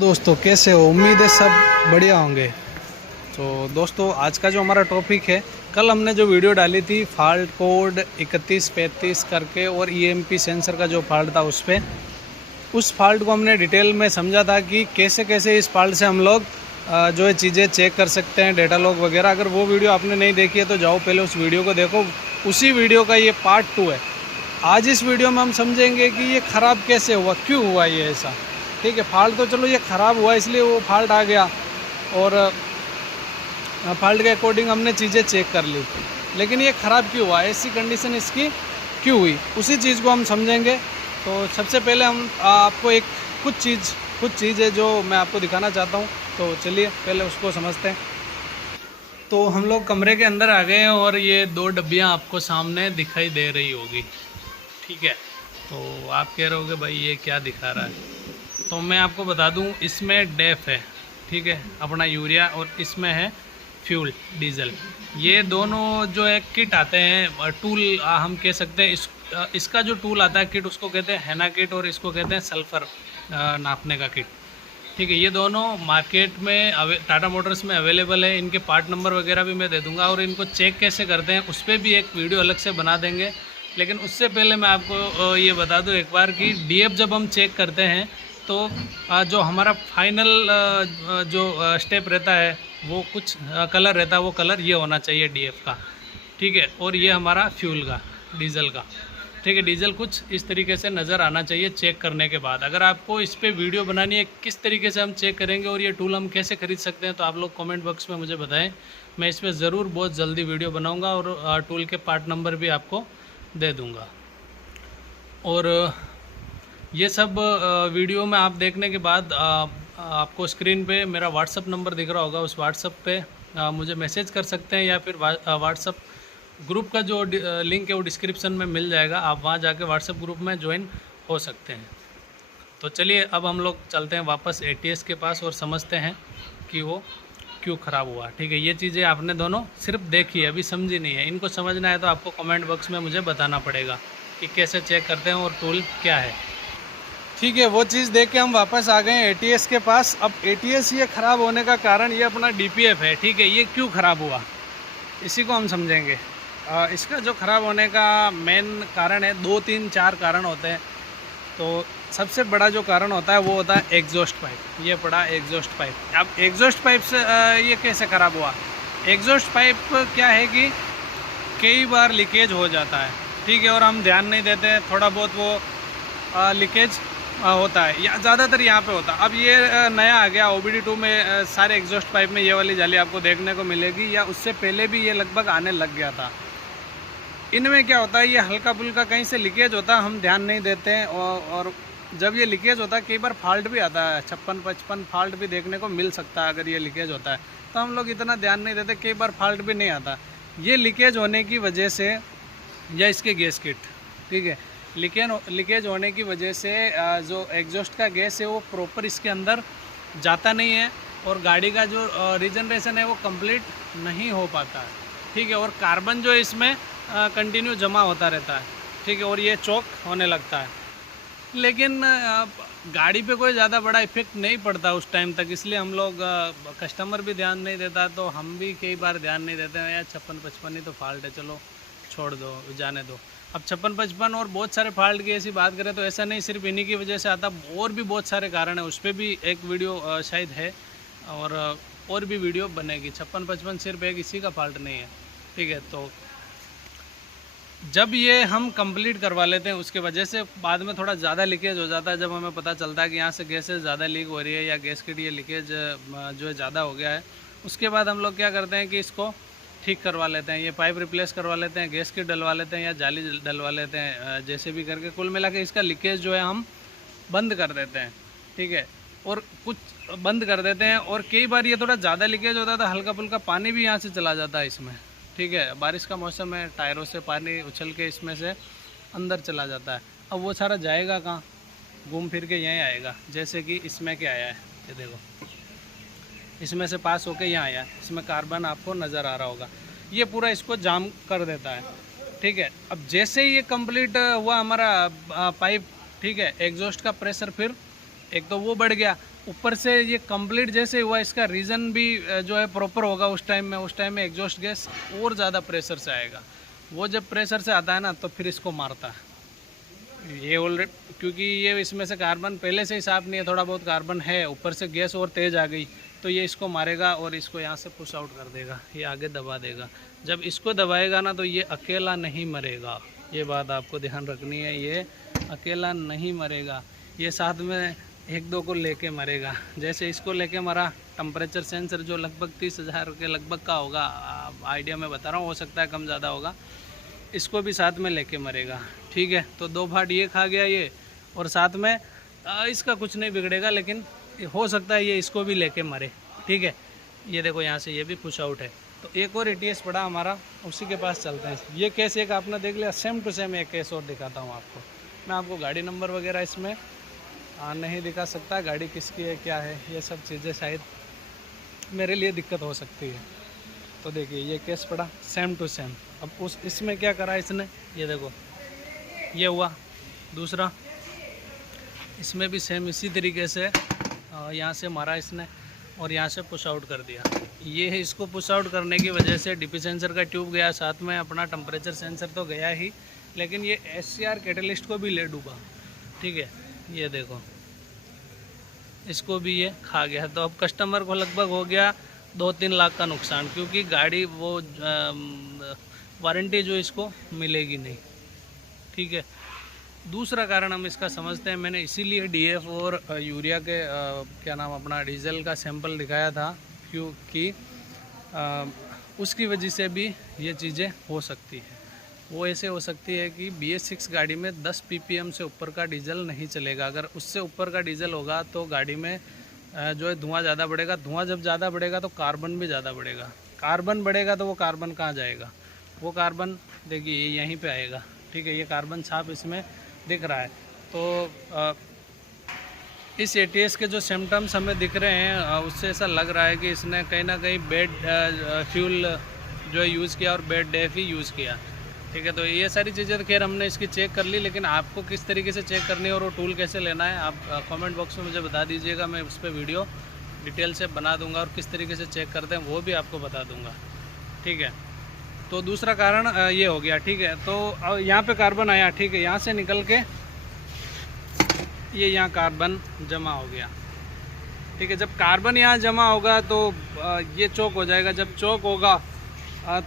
दोस्तों कैसे हो? उम्मीद है सब बढ़िया होंगे। तो दोस्तों आज का जो हमारा टॉपिक है, कल हमने जो वीडियो डाली थी फॉल्ट कोड 3135 करके और ईएमपी सेंसर का जो फॉल्ट था उस फॉल्ट को हमने डिटेल में समझा था कि कैसे कैसे इस फॉल्ट से हम लोग जो है चीज़ें चेक कर सकते हैं, डेटा लॉग वगैरह। अगर वो वीडियो आपने नहीं देखी है तो जाओ पहले उस वीडियो को देखो, उसी वीडियो का ये पार्ट 2 है। आज इस वीडियो में हम समझेंगे कि ये ख़राब कैसे हुआ, क्यों हुआ ये ऐसा। ठीक है, फॉल्ट तो चलो ये ख़राब हुआ इसलिए वो फॉल्ट आ गया और फॉल्ट के अकॉर्डिंग हमने चीज़ें चेक कर ली, लेकिन ये ख़राब क्यों हुआ, ऐसी कंडीशन इसकी क्यों हुई, उसी चीज़ को हम समझेंगे। तो सबसे पहले हम आपको कुछ चीज़ है जो मैं आपको दिखाना चाहता हूँ, तो चलिए पहले उसको समझते हैं। तो हम लोग कमरे के अंदर आ गए हैं और ये 2 डब्बियाँ आपको सामने दिखाई दे रही होगी। ठीक है, तो आप कह रहे होगे भाई ये क्या दिखा रहा है, तो मैं आपको बता दूं इसमें डेफ है, ठीक है, अपना यूरिया, और इसमें है फ्यूल डीजल। ये दोनों जो है किट आते हैं, टूल हम कह सकते हैं। इसका जो टूल आता है किट, उसको कहते हैं हैना किट, और इसको कहते हैं सल्फ़र नापने का किट। ठीक है, ये दोनों मार्केट में टाटा मोटर्स में अवेलेबल है। इनके पार्ट नंबर वगैरह भी मैं दे दूंगा, और इनको चेक कैसे करते हैं उस पर भी एक वीडियो अलग से बना देंगे। लेकिन उससे पहले मैं आपको ये बता दूं एक बार कि डीएफ जब हम चेक करते हैं तो जो हमारा फाइनल जो स्टेप रहता है वो कुछ कलर रहता है, वो कलर ये होना चाहिए डीएफ का। ठीक है, और ये हमारा फ्यूल का, डीजल का। ठीक है, डीजल कुछ इस तरीके से नज़र आना चाहिए चेक करने के बाद। अगर आपको इस पर वीडियो बनानी है किस तरीके से हम चेक करेंगे और ये टूल हम कैसे खरीद सकते हैं, तो आप लोग कमेंट बॉक्स में मुझे बताएं। मैं इस पर ज़रूर बहुत जल्दी वीडियो बनाऊंगा और टूल के पार्ट नंबर भी आपको दे दूंगा। और ये सब वीडियो में आप देखने के बाद आपको स्क्रीन पे मेरा व्हाट्सअप नंबर दिख रहा होगा, उस व्हाट्सअप पे मुझे मैसेज कर सकते हैं, या फिर व्हाट्सअप ग्रुप का जो लिंक है वो डिस्क्रिप्शन में मिल जाएगा। आप वहाँ जाके व्हाट्सअप ग्रुप में ज्वाइन हो सकते हैं। तो चलिए अब हम लोग चलते हैं वापस एटीएस के पास और समझते हैं कि वो क्यों ख़राब हुआ। ठीक है, ये चीज़ें आपने दोनों सिर्फ देखी है, अभी समझी नहीं है। इनको समझना है तो आपको कमेंट बॉक्स में मुझे बताना पड़ेगा कि कैसे चेक करते हैं और टूल क्या है। ठीक है, वो चीज़ देख के हम वापस आ गए एटीएस के पास। अब एटीएस ये ख़राब होने का कारण ये अपना डीपीएफ है। ठीक है, ये क्यों ख़राब हुआ इसी को हम समझेंगे। इसका जो ख़राब होने का मेन कारण है, 2 3 4 कारण होते हैं। तो सबसे बड़ा जो कारण होता है वो होता है एग्जॉस्ट पाइप। ये पड़ा एग्जॉस्ट पाइप। अब एग्जॉस्ट पाइप से ये कैसे ख़राब हुआ? एग्जॉस्ट पाइप क्या है कि कई बार लीकेज हो जाता है, ठीक है, और हम ध्यान नहीं देते हैं, थोड़ा बहुत वो लीकेज होता है, या ज़्यादातर यहाँ पे होता है। अब ये नया आ गया OBD2 में, सारे एग्जॉस्ट पाइप में ये वाली जाली आपको देखने को मिलेगी, या उससे पहले भी ये लगभग आने लग गया था। इनमें क्या होता है, ये हल्का फुल्का कहीं से लीकेज होता है, हम ध्यान नहीं देते हैं, और जब ये लीकेज होता है कई बार फॉल्ट भी आता है, 56-55 फॉल्ट भी देखने को मिल सकता है। अगर ये लीकेज होता है तो हम लोग इतना ध्यान नहीं देते, कई बार फॉल्ट भी नहीं आता। ये लीकेज होने की वजह से, या इसके गैस किट, ठीक है, लीकेज होने की वजह से जो एग्जॉस्ट का गैस है वो प्रॉपर इसके अंदर जाता नहीं है, और गाड़ी का जो रीजनरेशन है वो कंप्लीट नहीं हो पाता है। ठीक है, और कार्बन जो है इसमें कंटिन्यू जमा होता रहता है। ठीक है, और ये चौक होने लगता है, लेकिन गाड़ी पे कोई ज़्यादा बड़ा इफेक्ट नहीं पड़ता उस टाइम तक, इसलिए हम लोग कस्टमर भी ध्यान नहीं देता, तो हम भी कई बार ध्यान नहीं देते हैं। यार 56-55 ही तो फॉल्ट है, चलो छोड़ दो, जाने दो। अब 56-55 और बहुत सारे फॉल्ट की ऐसी बात करें तो ऐसा नहीं सिर्फ इन्हीं की वजह से आता, और भी बहुत सारे कारण है। उस पर भी एक वीडियो शायद है, और भी वीडियो बनेगी। 56-55 सिर्फ एक इसी का फॉल्ट नहीं है। ठीक है, तो जब ये हम कंप्लीट करवा लेते हैं उसके वजह से बाद में थोड़ा ज़्यादा लीकेज हो जाता है। जब हमें पता चलता है कि यहाँ से गैसेस ज़्यादा लीक हो रही है, या गैस किट ये लीकेज जो है ज़्यादा हो गया है, उसके बाद हम लोग क्या करते हैं कि इसको ठीक करवा लेते हैं। ये पाइप रिप्लेस करवा लेते हैं, गैस किट डलवा लेते हैं, या जाली डलवा लेते हैं, जैसे भी करके कुल मिला के इसका लीकेज जो है हम बंद कर देते हैं। ठीक है, और कुछ बंद कर देते हैं, और कई बार ये थोड़ा ज़्यादा लीकेज होता है तो हल्का फुल्का पानी भी यहाँ से चला जाता है इसमें। ठीक है, बारिश का मौसम है, टायरों से पानी उछल के इसमें से अंदर चला जाता है। अब वो सारा जाएगा कहाँ? घूम फिर के यहीं आएगा। जैसे कि इसमें क्या आया है, ये देखो, इसमें से पास होके यहाँ आया, इसमें कार्बन आपको नज़र आ रहा होगा, ये पूरा इसको जाम कर देता है। ठीक है, अब जैसे ही ये कंप्लीट हुआ हमारा पाइप, ठीक है, एग्जॉस्ट का प्रेशर फिर एक तो वो बढ़ गया, ऊपर से ये कंप्लीट जैसे हुआ, इसका रीज़न भी जो है प्रॉपर होगा उस टाइम में एग्जॉस्ट गैस और ज़्यादा प्रेशर से आएगा। वो जब प्रेशर से आता है ना तो फिर इसको मारता है ये ऑलरेडी, क्योंकि ये इसमें से कार्बन पहले से ही साफ नहीं है, थोड़ा बहुत कार्बन है, ऊपर से गैस और तेज़ आ गई तो ये इसको मारेगा और इसको यहाँ से पुश आउट कर देगा, ये आगे दबा देगा। जब इसको दबाएगा ना तो ये अकेला नहीं मरेगा, ये बात आपको ध्यान रखनी है, ये अकेला नहीं मरेगा, ये साथ में एक दो को लेके मरेगा। जैसे इसको लेके मरा, टेम्परेचर सेंसर जो लगभग 30,000 के लगभग का होगा, आइडिया मैं बता रहा हूँ, हो सकता है कम ज़्यादा होगा, इसको भी साथ में लेके मरेगा। ठीक है, तो 2 फाट ये खा गया ये, और साथ में इसका कुछ नहीं बिगड़ेगा, लेकिन हो सकता है ये इसको भी लेके मरे। ठीक है, ये देखो यहाँ से ये भी पुश आउट है। तो एक और ATS पड़ा हमारा, उसी के पास चलते हैं। ये केस एक आपने देख लिया, सेम टू सेम एक केस और दिखाता हूँ आपको। मैं आपको गाड़ी नंबर वगैरह इसमें नहीं दिखा सकता, गाड़ी किसकी है क्या है, ये सब चीज़ें शायद मेरे लिए दिक्कत हो सकती है। तो देखिए ये केस पड़ा सेम टू सेम। अब इसमें क्या करा इसने, ये देखो ये हुआ। दूसरा इसमें भी सेम इसी तरीके से यहाँ से मारा इसने और यहाँ से पुश आउट कर दिया। ये है, इसको पुश आउट करने की वजह से DP सेंसर का ट्यूब गया, साथ में अपना टेम्परेचर सेंसर तो गया ही, लेकिन ये SCR कैटलिस्ट को भी ले डूबा। ठीक है, ये देखो इसको भी ये खा गया। तो अब कस्टमर को लगभग हो गया 2-3 लाख का नुकसान, क्योंकि गाड़ी वो वारंटी जो इसको मिलेगी नहीं। ठीक है, दूसरा कारण हम इसका समझते हैं, मैंने इसीलिए DF और यूरिया के क्या नाम अपना डीजल का सैंपल दिखाया था, क्योंकि उसकी वजह से भी ये चीज़ें हो सकती है। वो ऐसे हो सकती है कि BS6 गाड़ी में 10 ppm से ऊपर का डीजल नहीं चलेगा। अगर उससे ऊपर का डीजल होगा तो गाड़ी में जो है धुआं ज़्यादा बढ़ेगा। धुआं जब ज़्यादा बढ़ेगा तो कार्बन भी ज़्यादा बढ़ेगा। कार्बन बढ़ेगा तो वो कार्बन कहाँ जाएगा, वो कार्बन देखिए ये यहीं पे आएगा। ठीक है, ये कार्बन छाप इसमें दिख रहा है। तो इस ATS के जो सिम्टम्स हमें दिख रहे हैं उससे ऐसा लग रहा है कि इसने कहीं ना कहीं बेड फ्यूल जो है यूज़ किया और बेड डेफ ही यूज़ किया। ठीक है, तो ये सारी चीज़ें तो खैर हमने इसकी चेक कर ली, लेकिन आपको किस तरीके से चेक करनी है और वो टूल कैसे लेना है आप कमेंट बॉक्स में मुझे बता दीजिएगा। मैं उस पर वीडियो डिटेल से बना दूंगा और किस तरीके से चेक करते हैं वो भी आपको बता दूंगा। ठीक है, तो दूसरा कारण ये हो गया। ठीक है, तो यहाँ पे कार्बन आया। ठीक है, यहाँ से निकल के ये यहाँ कार्बन जमा हो गया। ठीक है, जब कार्बन यहाँ जमा होगा तो ये चौक हो जाएगा। जब चौक होगा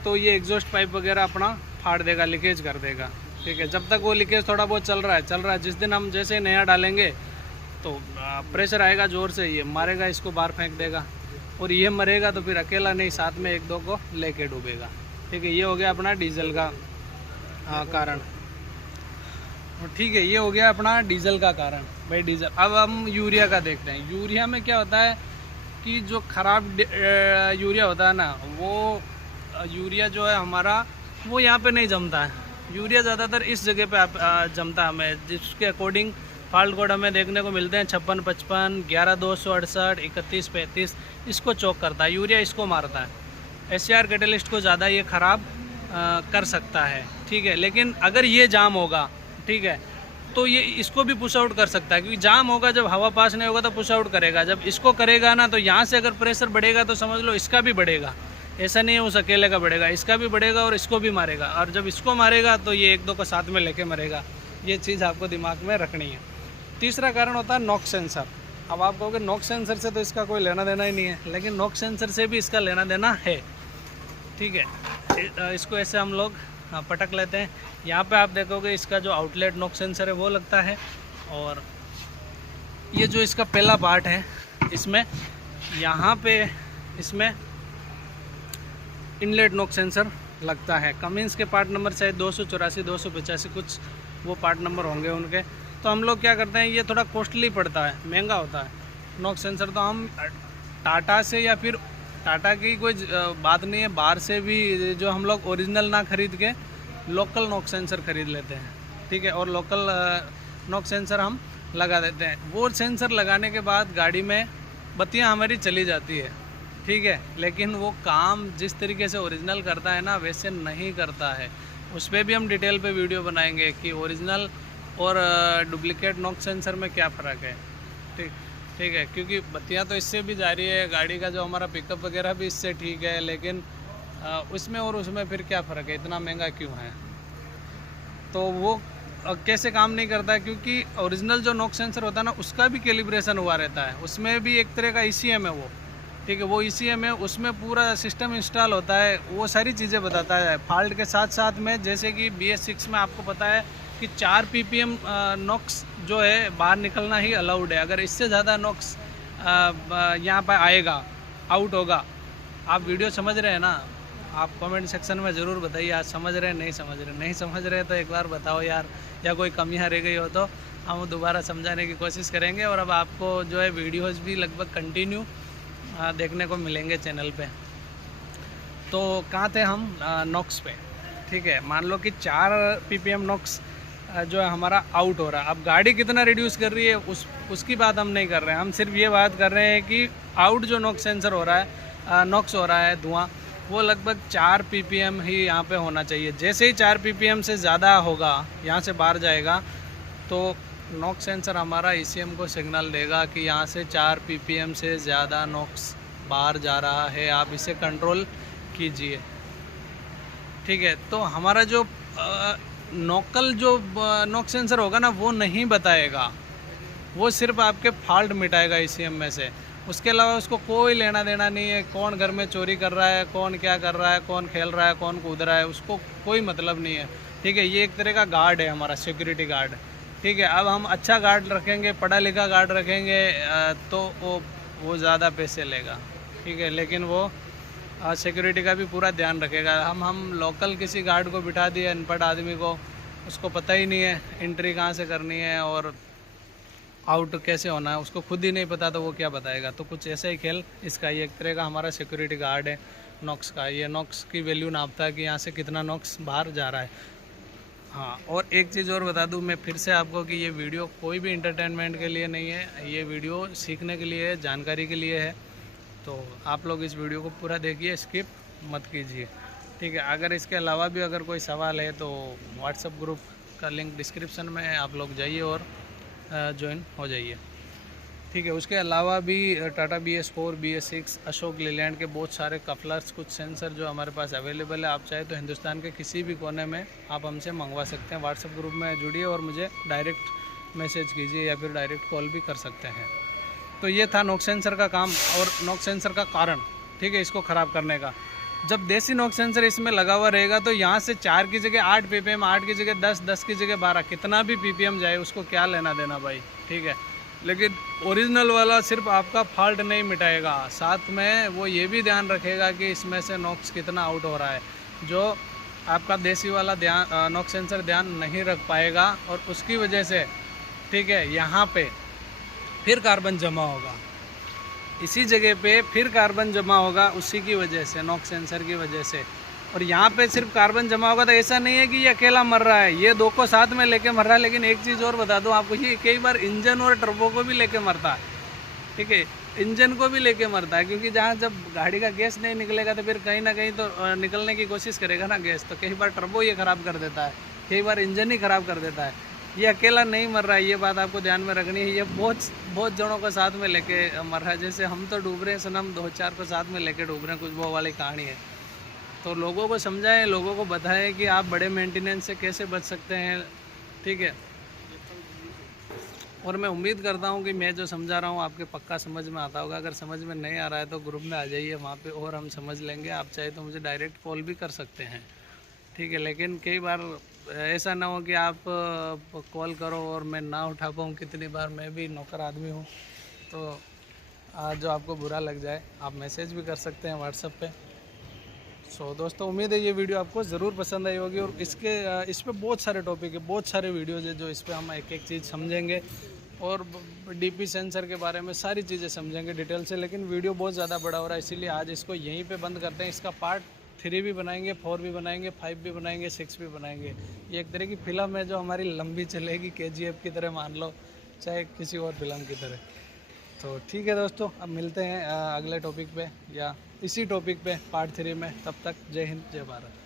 तो ये एग्जॉस्ट पाइप वगैरह अपना फाड़ देगा, लीकेज कर देगा। ठीक है, जब तक वो लीकेज थोड़ा बहुत चल रहा है, जिस दिन हम जैसे नया डालेंगे तो प्रेशर आएगा ज़ोर से, ये मारेगा, इसको बाहर फेंक देगा और ये मरेगा। तो फिर अकेला नहीं, साथ में 1-2 को लेके डूबेगा। ठीक है, ये हो गया अपना डीजल का कारण। ठीक है, ये हो गया अपना डीजल का कारण भाई डीजल। अब हम यूरिया का देखते हैं। यूरिया में क्या होता है कि जो ख़राब यूरिया होता है ना, वो यूरिया जो है हमारा वो यहाँ पे नहीं जमता है। यूरिया ज़्यादातर इस जगह पे जमता है हमें, जिसके अकॉर्डिंग फॉल्ट कोड हमें देखने को मिलते हैं 56-55, 11-268, 31-35, इसको चौक करता है यूरिया, इसको मारता है। SCR कैटलिस्ट को ज़्यादा ये ख़राब कर सकता है। ठीक है, लेकिन अगर ये जाम होगा, ठीक है, तो ये इसको भी पुश आउट कर सकता है, क्योंकि जाम होगा जब हवा पास नहीं होगा तो पुश आउट करेगा। जब इसको करेगा ना तो यहाँ से अगर प्रेशर बढ़ेगा तो समझ लो इसका भी बढ़ेगा। ऐसा नहीं है उस अकेले का बढ़ेगा, इसका भी बढ़ेगा और इसको भी मारेगा। और जब इसको मारेगा तो ये 1-2 को साथ में लेके मरेगा। ये चीज़ आपको दिमाग में रखनी है। तीसरा कारण होता है नॉक सेंसर। अब आप कहोगे नॉक सेंसर से तो इसका कोई लेना देना ही नहीं है, लेकिन नॉक सेंसर से भी इसका लेना देना है। ठीक है, इसको ऐसे हम लोग पटक लेते हैं। यहाँ पे आप देखोगे इसका जो आउटलेट नॉक सेंसर है वो लगता है, और ये जो इसका पहला पार्ट है इसमें, यहाँ पे इसमें इनलेट नॉक सेंसर लगता है। कमिंस के पार्ट नंबर शायद 284, 285 कुछ वो पार्ट नंबर होंगे उनके। तो हम लोग क्या करते हैं, ये थोड़ा कॉस्टली पड़ता है, महंगा होता है नॉक सेंसर। तो हम टाटा से, या फिर टाटा की कोई बात नहीं है, बाहर से भी जो हम लोग ओरिजिनल ना खरीद के लोकल नॉक सेंसर खरीद लेते हैं। ठीक है, और लोकल नॉक सेंसर हम लगा देते हैं। वो सेंसर लगाने के बाद गाड़ी में बत्तियां हमारी चली जाती है। ठीक है, लेकिन वो काम जिस तरीके से ओरिजिनल करता है ना, वैसे नहीं करता है। उस पर भी हम डिटेल पे वीडियो बनाएंगे कि ओरिजिनल और डुप्लीकेट नॉक सेंसर में क्या फ़र्क है। ठीक, ठीक है, क्योंकि बत्तियाँ तो इससे भी जा रही है, गाड़ी का जो हमारा पिकअप वगैरह भी इससे ठीक है, लेकिन उसमें और उसमें फिर क्या फ़र्क है, इतना महंगा क्यों है? तो वो कैसे काम नहीं करता है, क्योंकि ओरिजिनल जो नॉक सेंसर होता है ना, उसका भी कैलिब्रेशन हुआ रहता है, उसमें भी एक तरह का ECM है वो, ठीक है, वो ECM है, उसमें पूरा सिस्टम इंस्टॉल होता है, वो सारी चीज़ें बताता है फॉल्ट के साथ साथ में। जैसे कि BS6 में आपको पता है कि 4 PPM नॉक्स जो है बाहर निकलना ही अलाउड है। अगर इससे ज़्यादा नॉक्स यहाँ पर आएगा, आउट होगा। आप वीडियो समझ रहे हैं ना? आप कमेंट सेक्शन में ज़रूर बताइए, आज समझ रहे हैं नहीं समझ रहे। नहीं समझ रहे तो एक बार बताओ यार, या कोई कमियाँ रह गई हो तो हम दोबारा समझाने की कोशिश करेंगे। और अब आपको जो है वीडियोज़ भी लगभग कंटिन्यू देखने को मिलेंगे चैनल पे। तो कहाँ थे हम? नॉक्स पे, ठीक है। मान लो कि 4 PPM नॉक्स जो है हमारा आउट हो रहा है। अब गाड़ी कितना रिड्यूस कर रही है उसकी बात हम नहीं कर रहे हैं, हम सिर्फ ये बात कर रहे हैं कि आउट जो नॉक्स सेंसर हो रहा है, नॉक्स हो रहा है धुआं, वो लगभग 4 PPM ही यहाँ पे होना चाहिए। जैसे ही 4 PPM से ज़्यादा होगा, यहाँ से बाहर जाएगा, तो नॉक सेंसर हमारा ECM को सिग्नल देगा कि यहाँ से 4 PPM से ज़्यादा नॉक्स बाहर जा रहा है, आप इसे कंट्रोल कीजिए, ठीक है। तो हमारा जो नोकल जो नॉक सेंसर होगा ना, वो नहीं बताएगा, वो सिर्फ आपके फॉल्ट मिटाएगा ECM में से। उसके अलावा उसको कोई लेना देना नहीं है, कौन घर में चोरी कर रहा है, कौन क्या कर रहा है, कौन खेल रहा है, कौन कूद रहा है, उसको कोई मतलब नहीं है, ठीक है। ये एक तरह का गार्ड है हमारा, सिक्योरिटी गार्ड, ठीक है। अब हम अच्छा गार्ड रखेंगे, पढ़ा लिखा गार्ड रखेंगे, तो वो ज़्यादा पैसे लेगा, ठीक है, लेकिन वो सिक्योरिटी का भी पूरा ध्यान रखेगा। हम लोकल किसी गार्ड को बिठा दिए, अनपढ़ आदमी को, उसको पता ही नहीं है एंट्री कहाँ से करनी है और आउट कैसे होना है, उसको खुद ही नहीं पता, तो वो क्या बताएगा। तो कुछ ऐसा ही खेल इसका, ये एक तरह का हमारा सिक्योरिटी गार्ड है नॉक्स का। ये नॉक्स की वैल्यू नापता है कि यहाँ से कितना नॉक्स बाहर जा रहा है। हाँ, और एक चीज़ और बता दूँ मैं फिर से आपको कि ये वीडियो कोई भी इंटरटेनमेंट के लिए नहीं है, ये वीडियो सीखने के लिए है, जानकारी के लिए है। तो आप लोग इस वीडियो को पूरा देखिए, स्किप मत कीजिए, ठीक है। अगर इसके अलावा भी अगर कोई सवाल है तो व्हाट्सएप ग्रुप का लिंक डिस्क्रिप्शन में है, आप लोग जाइए और ज्वाइन हो जाइए, ठीक है। उसके अलावा भी टाटा BS4, BS6, अशोक लीलैंड के बहुत सारे कपलर्स, कुछ सेंसर जो हमारे पास अवेलेबल है। आप चाहे तो हिंदुस्तान के किसी भी कोने में आप हमसे मंगवा सकते हैं। व्हाट्सएप ग्रुप में जुड़िए और मुझे डायरेक्ट मैसेज कीजिए या फिर डायरेक्ट कॉल भी कर सकते हैं। तो ये था नॉक सेंसर का काम और नॉक सेंसर का कारण, ठीक है, इसको ख़राब करने का। जब देसी नॉक सेंसर इसमें लगा हुआ रहेगा तो यहाँ से 4 की जगह 8 PPM, 8 की जगह 10, 10 की जगह 12, कितना भी PPM जाए उसको क्या लेना देना भाई, ठीक है। लेकिन ओरिजिनल वाला सिर्फ आपका फॉल्ट नहीं मिटाएगा, साथ में वो ये भी ध्यान रखेगा कि इसमें से नॉक्स कितना आउट हो रहा है, जो आपका देसी वाला नॉक सेंसर ध्यान नहीं रख पाएगा। और उसकी वजह से, ठीक है, यहाँ पे फिर कार्बन जमा होगा, इसी जगह पे फिर कार्बन जमा होगा, उसी की वजह से, नॉक सेंसर की वजह से। और यहाँ पे सिर्फ कार्बन जमा होगा तो ऐसा नहीं है कि ये अकेला मर रहा है, ये 2 को साथ में लेके मर रहा है। लेकिन एक चीज़ और बता दूँ आपको, ये कई बार इंजन और टर्बो को भी लेके मरता है, ठीक है, इंजन को भी लेके मरता है। क्योंकि जहाँ जब गाड़ी का गैस नहीं निकलेगा तो फिर कहीं ना कहीं तो निकलने की कोशिश करेगा ना गैस, तो कई बार टर्बो ये ख़राब कर देता है, कई बार इंजन ही ख़राब कर देता है। ये अकेला नहीं मर रहा है, ये बात आपको ध्यान में रखनी है। ये बहुत जनों को साथ में लेके मर रहा है। जैसे हम तो डूब रहे हैं सनम, 2-4 को साथ में लेके डूब रहे हैं, कुछ वो वाली कहानी है। तो लोगों को समझाएं, लोगों को बताएं कि आप बड़े मेंटेनेंस से कैसे बच सकते हैं, ठीक है। और मैं उम्मीद करता हूं कि मैं जो समझा रहा हूं आपके पक्का समझ में आता होगा। अगर समझ में नहीं आ रहा है तो ग्रुप में आ जाइए, वहाँ पे और हम समझ लेंगे। आप चाहे तो मुझे डायरेक्ट कॉल भी कर सकते हैं, ठीक है। लेकिन कई बार ऐसा ना हो कि आप कॉल करो और मैं ना उठा पाऊँ। कितनी बार मैं भी नौकर आदमी हूँ, तो जो आपको बुरा लग जाए आप मैसेज भी कर सकते हैं व्हाट्सएप पे। सो दोस्तों, उम्मीद है ये वीडियो आपको ज़रूर पसंद आई होगी। और इस पे बहुत सारे टॉपिक है, बहुत सारे वीडियोज़ है जो इस पर हम एक एक चीज़ समझेंगे और DP सेंसर के बारे में सारी चीज़ें समझेंगे डिटेल से। लेकिन वीडियो बहुत ज़्यादा बड़ा हो रहा है, इसीलिए आज इसको यहीं पे बंद करते हैं। इसका पार्ट 3 भी बनाएंगे, 4 भी बनाएंगे, 5 भी बनाएंगे, 6 भी बनाएंगे। ये एक तरह की फ़िल्म है जो हमारी लंबी चलेगी, KGF की तरह मान लो, चाहे किसी और फिल्म की तरह। तो ठीक है दोस्तों, अब मिलते हैं अगले टॉपिक पे या इसी टॉपिक पे पार्ट 3 में। तब तक जय हिंद, जय भारत।